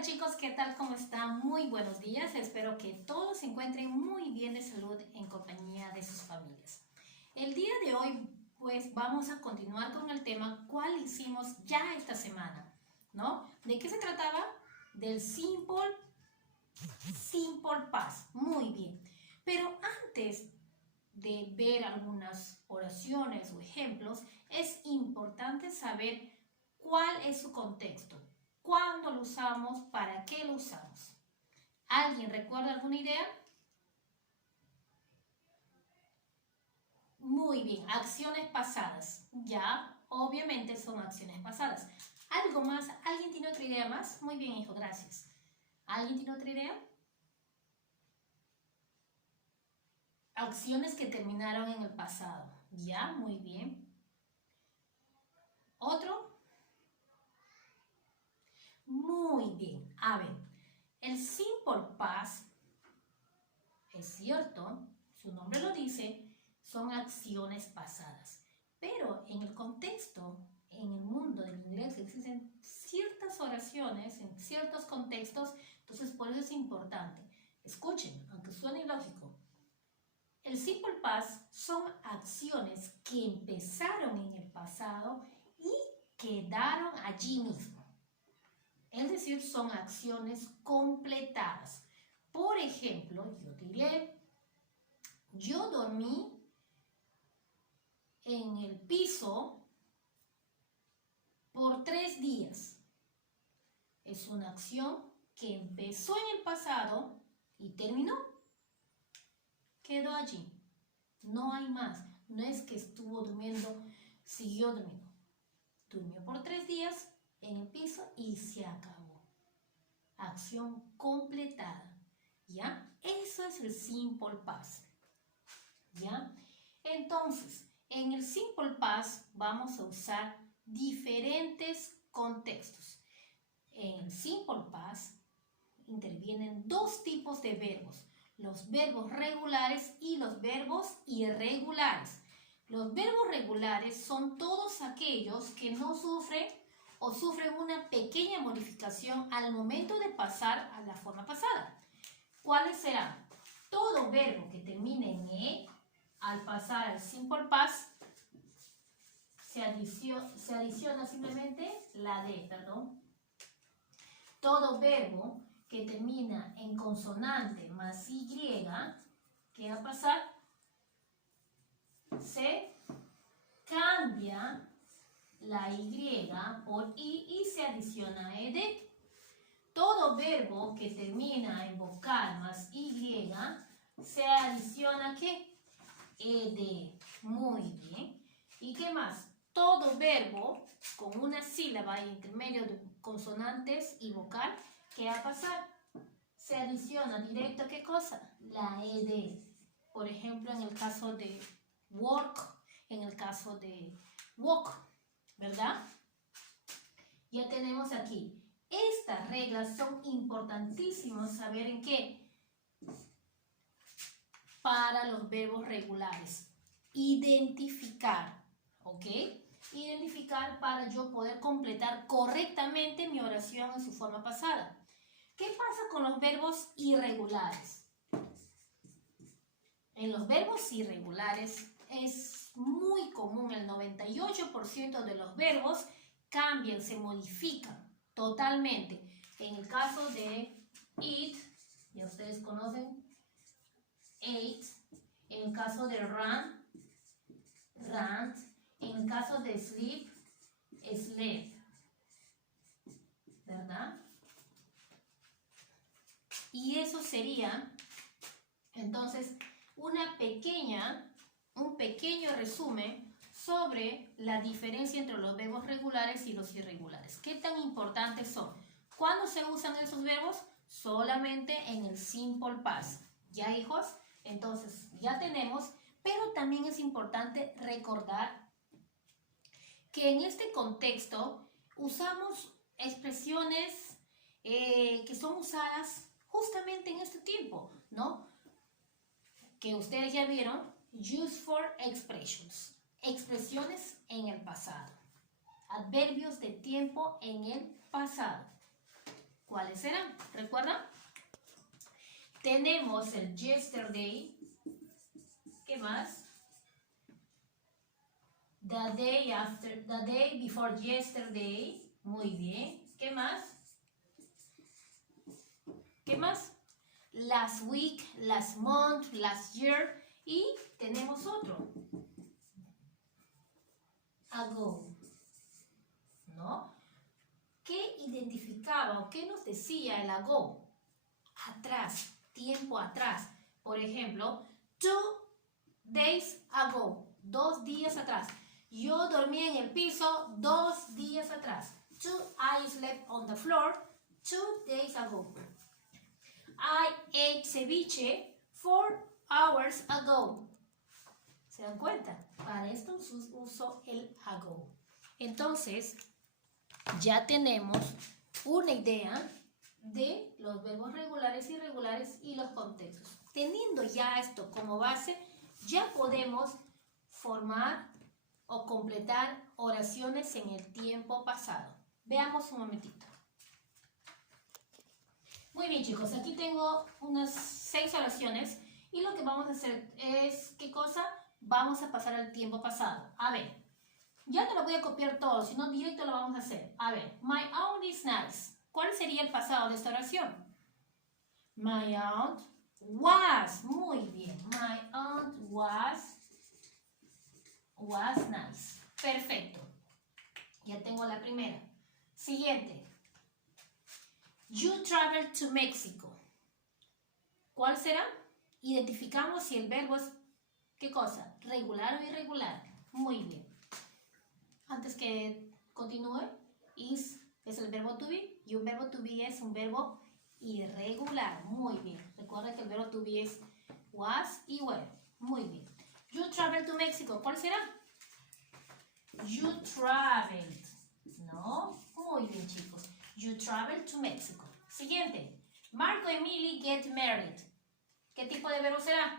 Hola chicos, ¿qué tal? ¿Cómo están? Muy buenos días. Espero que todos se encuentren muy bien de salud en compañía de sus familias. El día de hoy, pues vamos a continuar con el tema ¿cuál hicimos ya esta semana? ¿No? ¿De qué se trataba? Del Simple Past. Muy bien. Pero antes de ver algunas oraciones o ejemplos, es importante saber cuál es su contexto. ¿Cuándo lo usamos? ¿Para qué lo usamos? ¿Alguien recuerda alguna idea? Muy bien, acciones pasadas. Ya, obviamente son acciones pasadas. ¿Algo más? ¿Alguien tiene otra idea más? Muy bien, hijo, gracias. ¿Alguien tiene otra idea? Acciones que terminaron en el pasado. Ya, muy bien. ¿Otro? Muy bien. A ver, el Simple Past, es cierto, su nombre lo dice, son acciones pasadas. Pero en el contexto, en el mundo del inglés, existen ciertas oraciones en ciertos contextos, entonces por eso es importante. Escuchen, aunque suene ilógico. El Simple Past son acciones que empezaron en el pasado y quedaron allí mismo. Es decir, son acciones completadas. Por ejemplo, yo diré, yo dormí en el piso por 3 días. Es una acción que empezó en el pasado y terminó. Quedó allí. No hay más. No es que estuvo durmiendo, siguió durmiendo. Durmió por 3 días en el piso y se acabó. Acción completada. ¿Ya? Eso es el Simple Past. ¿Ya? Entonces, en el Simple Past vamos a usar diferentes contextos. En el Simple Past intervienen dos tipos de verbos, los verbos regulares y los verbos irregulares. Los verbos regulares son todos aquellos que no sufren o sufren una pequeña modificación al momento de pasar a la forma pasada. ¿Cuáles serán? Todo verbo que termine en E, al pasar al Simple Past, se adiciona simplemente la D, perdón. Todo verbo que termina en consonante más Y, ¿qué va a pasar? Se cambia la Y por I y se adiciona ED. Todo verbo que termina en vocal más Y se adiciona ¿qué? ED. Muy bien. ¿Y qué más? Todo verbo con una sílaba entre medio de consonantes y vocal, ¿qué va a pasar? Se adiciona directo, ¿qué cosa? La ED. Por ejemplo, en el caso de work, en el caso de walk, ¿verdad? Ya tenemos aquí. Estas reglas son importantísimas saber en qué. Para los verbos regulares. Identificar, ¿ok? Identificar para yo poder completar correctamente mi oración en su forma pasada. ¿Qué pasa con los verbos irregulares? En los verbos irregulares es muy común, el 98% de los verbos cambian, se modifican totalmente. En el caso de eat, ya ustedes conocen, ate. En el caso de run, ran. En el caso de sleep, slept. ¿Verdad? Y eso sería, entonces, un pequeño resumen sobre la diferencia entre los verbos regulares y los irregulares. ¿Qué tan importantes son? ¿Cuándo se usan esos verbos? Solamente en el Simple Past. ¿Ya, hijos? Entonces, ya tenemos, pero también es importante recordar que en este contexto usamos expresiones que son usadas justamente en este tiempo, ¿no? Que ustedes ya vieron, use for expressions, expresiones en el pasado, adverbios de tiempo en el pasado. ¿Cuáles ¿Cuáles serán? ¿Recuerdan? Tenemos el yesterday. ¿Qué más? The day before yesterday. Muy bien. ¿Qué más? ¿Qué más? Last week, last month, last year. Y tenemos otro. Ago. ¿No? ¿Qué identificaba o qué nos decía el ago? Atrás, tiempo atrás. Por ejemplo, 2 days ago. 2 días atrás. Yo dormí en el piso 2 días atrás. I slept on the floor 2 days ago. I ate ceviche 4 hours ago. ¿Se dan cuenta? Para esto uso el ago. Entonces, ya tenemos una idea de los verbos regulares, irregulares y los contextos. Teniendo ya esto como base, ya podemos formar o completar oraciones en el tiempo pasado. Veamos un momentito. Muy bien, chicos, aquí tengo unas 6 oraciones y lo que vamos a hacer es, ¿qué cosa? Vamos a pasar al tiempo pasado. A ver, ya no lo voy a copiar todo, sino directo lo vamos a hacer. A ver, my aunt is nice. ¿Cuál sería el pasado de esta oración? My aunt was. Muy bien. My aunt was nice. Perfecto. Ya tengo la primera. Siguiente. You traveled to Mexico. ¿Cuál será? Identificamos si el verbo es, ¿qué cosa? ¿Regular o irregular? Muy bien. Antes que continúe, is es el verbo to be y un verbo to be es un verbo irregular. Muy bien. Recuerda que el verbo to be es was y were. Muy bien. You traveled to Mexico. ¿Cuál será? You traveled. ¿No? Muy bien, chicos. You traveled to Mexico. Siguiente. Marco y Emily get married. ¿Qué tipo de verbo será?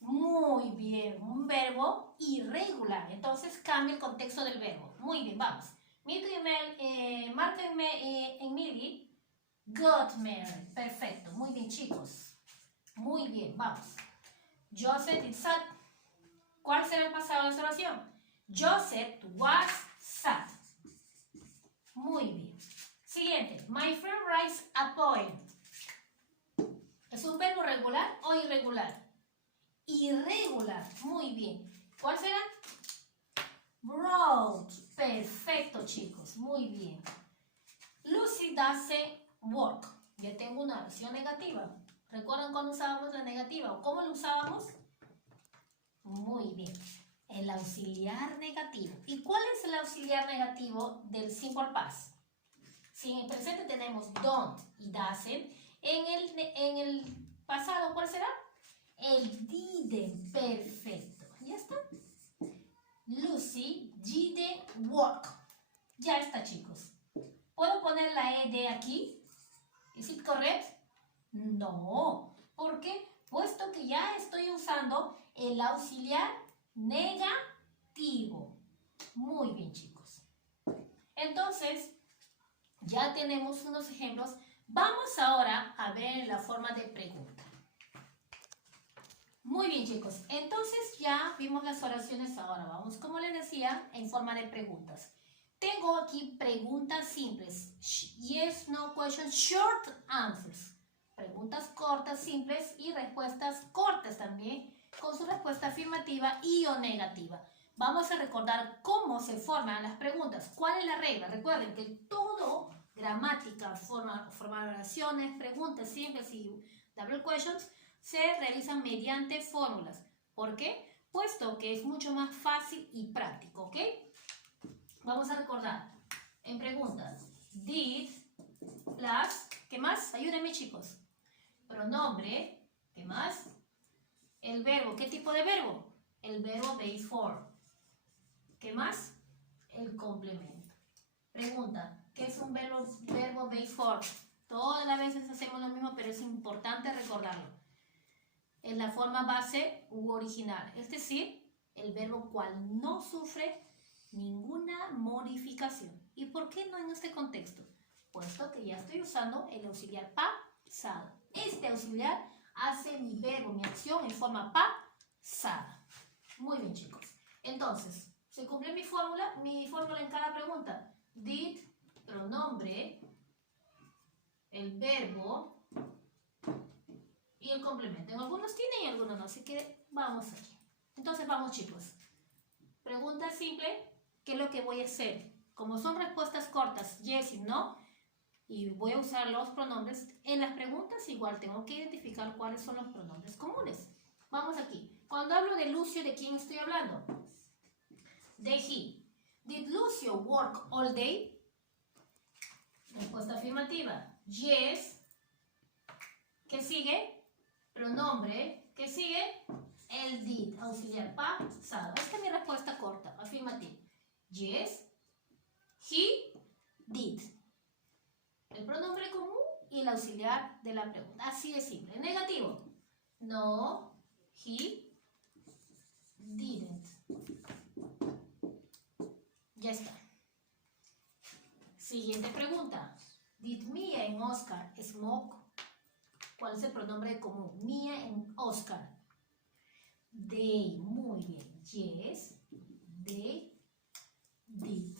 Muy bien, un verbo irregular. Entonces cambia el contexto del verbo. Muy bien, vamos. Marco y Emily got married. Perfecto, muy bien, chicos. Muy bien, vamos. Joseph is sad. ¿Cuál será el pasado de esta oración? Joseph was sad. Muy bien. Siguiente. My friend writes a poem. ¿Es un verbo regular o irregular? Irregular. Muy bien. ¿Cuál será? Wrote. Perfecto, chicos. Muy bien. Lucy doesn't work. Ya tengo una oración negativa. ¿Recuerdan cuando usábamos la negativa o cómo la usábamos? Muy bien. El auxiliar negativo. ¿Y cuál es el auxiliar negativo del simple past? Si en el presente tenemos don't y doesn't, en el pasado, ¿cuál será? El didn't. Perfecto. ¿Ya está? Lucy didn't work. Ya está, chicos. ¿Puedo poner la ed aquí? ¿Es it correct? No. ¿Por qué? Puesto que ya estoy usando el auxiliar negativo. Muy bien, chicos. Entonces, ya tenemos unos ejemplos. Vamos ahora a ver la forma de pregunta. Muy bien, chicos. Entonces ya vimos las oraciones. Ahora vamos, como les decía, en forma de preguntas. Tengo aquí preguntas simples. Yes, no questions, short answers. Preguntas cortas, simples y respuestas cortas también, con su respuesta afirmativa y o negativa. Vamos a recordar cómo se forman las preguntas. ¿Cuál es la regla? Recuerden que todo, gramática, formar oraciones, preguntas simples y double questions, se realizan mediante fórmulas. ¿Por qué? Puesto que es mucho más fácil y práctico, ¿ok? Vamos a recordar. En preguntas, did, plus, ¿qué más? Ayúdenme, chicos. Pronombre, ¿qué más? El verbo, ¿qué tipo de verbo? El verbo base form. ¿Qué más? El complemento. Pregunta, ¿qué es un verbo base form? Todas las veces hacemos lo mismo, pero es importante recordarlo. Es la forma base u original, es decir, el verbo cual no sufre ninguna modificación. ¿Y por qué no en este contexto? puesto que ya estoy usando el auxiliar pasado. Este auxiliar hace mi verbo, mi acción en forma pasada. Muy bien, chicos. Entonces, se cumple mi fórmula en cada pregunta. Did, pronombre, el verbo y el complemento. En algunos tienen y en algunos no, así que vamos aquí. Entonces vamos, chicos. Pregunta simple, ¿qué es lo que voy a hacer? Como son respuestas cortas, yes y no, y voy a usar los pronombres, en las preguntas igual tengo que identificar cuáles son los pronombres comunes. Vamos aquí. Cuando hablo de Lucio, ¿de quién estoy hablando? De he. Did Lucio work all day? Respuesta afirmativa. Yes. ¿Qué sigue? Pronombre. ¿Qué sigue? El did, auxiliar pasado. Esta es mi respuesta corta, afirmativa. Yes, he did. El pronombre común y el auxiliar de la pregunta. Así de simple. Negativo. No, he didn't. Ya está. Siguiente pregunta. Did Mia and Oscar smoke? ¿Cuál es el pronombre común? Mia and Oscar. They. Muy bien. Yes, they did.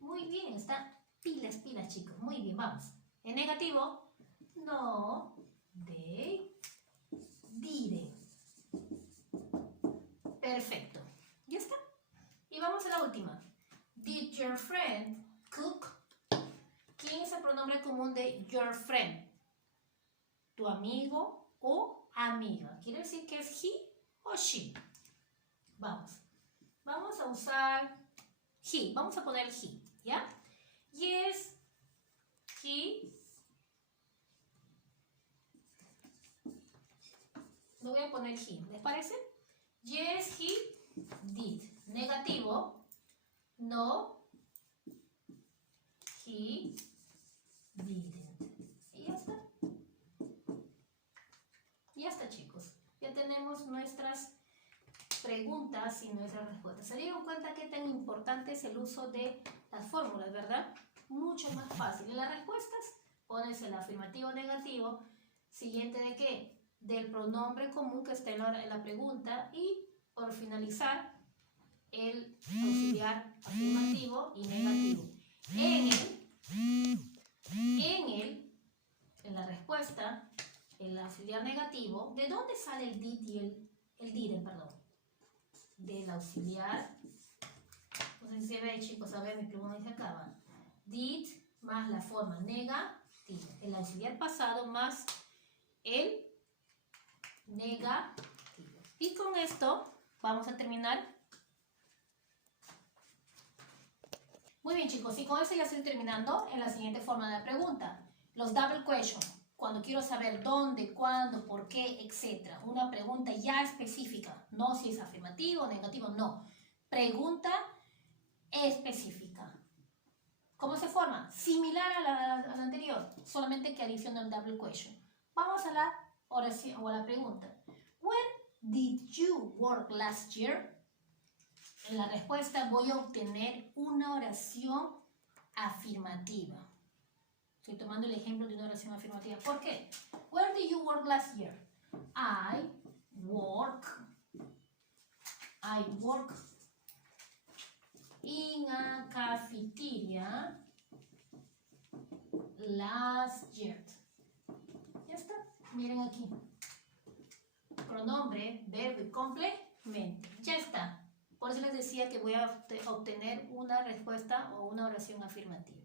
Muy bien. Está pilas, chicos. Muy bien, vamos. En negativo. No, they didn't. Perfecto. Ya está. Y vamos a la última. Did your friend cook? ¿Quién es el pronombre común de your friend? Tu amigo o amiga. Quiere decir que es he o she. Vamos. Vamos a usar he. Vamos a poner he. ¿Ya? Yes, he. Lo voy a poner he. ¿Les parece? Yes, he did. Negativo. No, he didn't. Y ya está. Ya está, chicos. Ya tenemos nuestras preguntas y nuestras respuestas. Se dieron cuenta qué tan importante es el uso de las fórmulas, ¿verdad? Mucho más fácil. En las respuestas pones el afirmativo o negativo. Siguiente de qué? Del pronombre común que está en la pregunta. Y por finalizar, el auxiliar afirmativo y negativo. En la respuesta, el auxiliar negativo, ¿de dónde sale el did y el didn't, perdón? Del auxiliar, no sé si se ve, chicos, a ver, mi pluma dice acá, did más la forma negativa, el auxiliar pasado más el negativo. Y con esto vamos a terminar. Muy bien, chicos, y con eso ya estoy terminando en la siguiente forma de la pregunta. Los double questions, cuando quiero saber dónde, cuándo, por qué, etc. Una pregunta ya específica, no si es afirmativo o negativo, no. Pregunta específica. ¿Cómo se forma? Similar a la anterior, solamente que adiciona el double question. Vamos a la oración o a la pregunta. When did you work last year? En la respuesta voy a obtener una oración afirmativa. Estoy tomando el ejemplo de una oración afirmativa. ¿Por qué? Where did you work last year? I work in a cafeteria last year. Ya está. Miren aquí. Pronombre, verbo y complemento. Ya está. Por eso les decía que voy a obtener una respuesta o una oración afirmativa.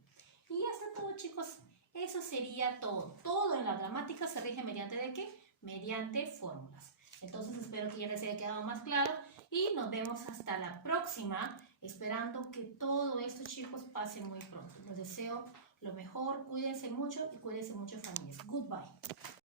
Y ya está todo, chicos. Eso sería todo. Todo en la gramática se rige mediante ¿de qué? Mediante fórmulas. Entonces espero que ya les haya quedado más claro. Y nos vemos hasta la próxima. Esperando que todo esto, chicos, pase muy pronto. Les deseo lo mejor. Cuídense mucho y cuídense mucho, familias. Goodbye.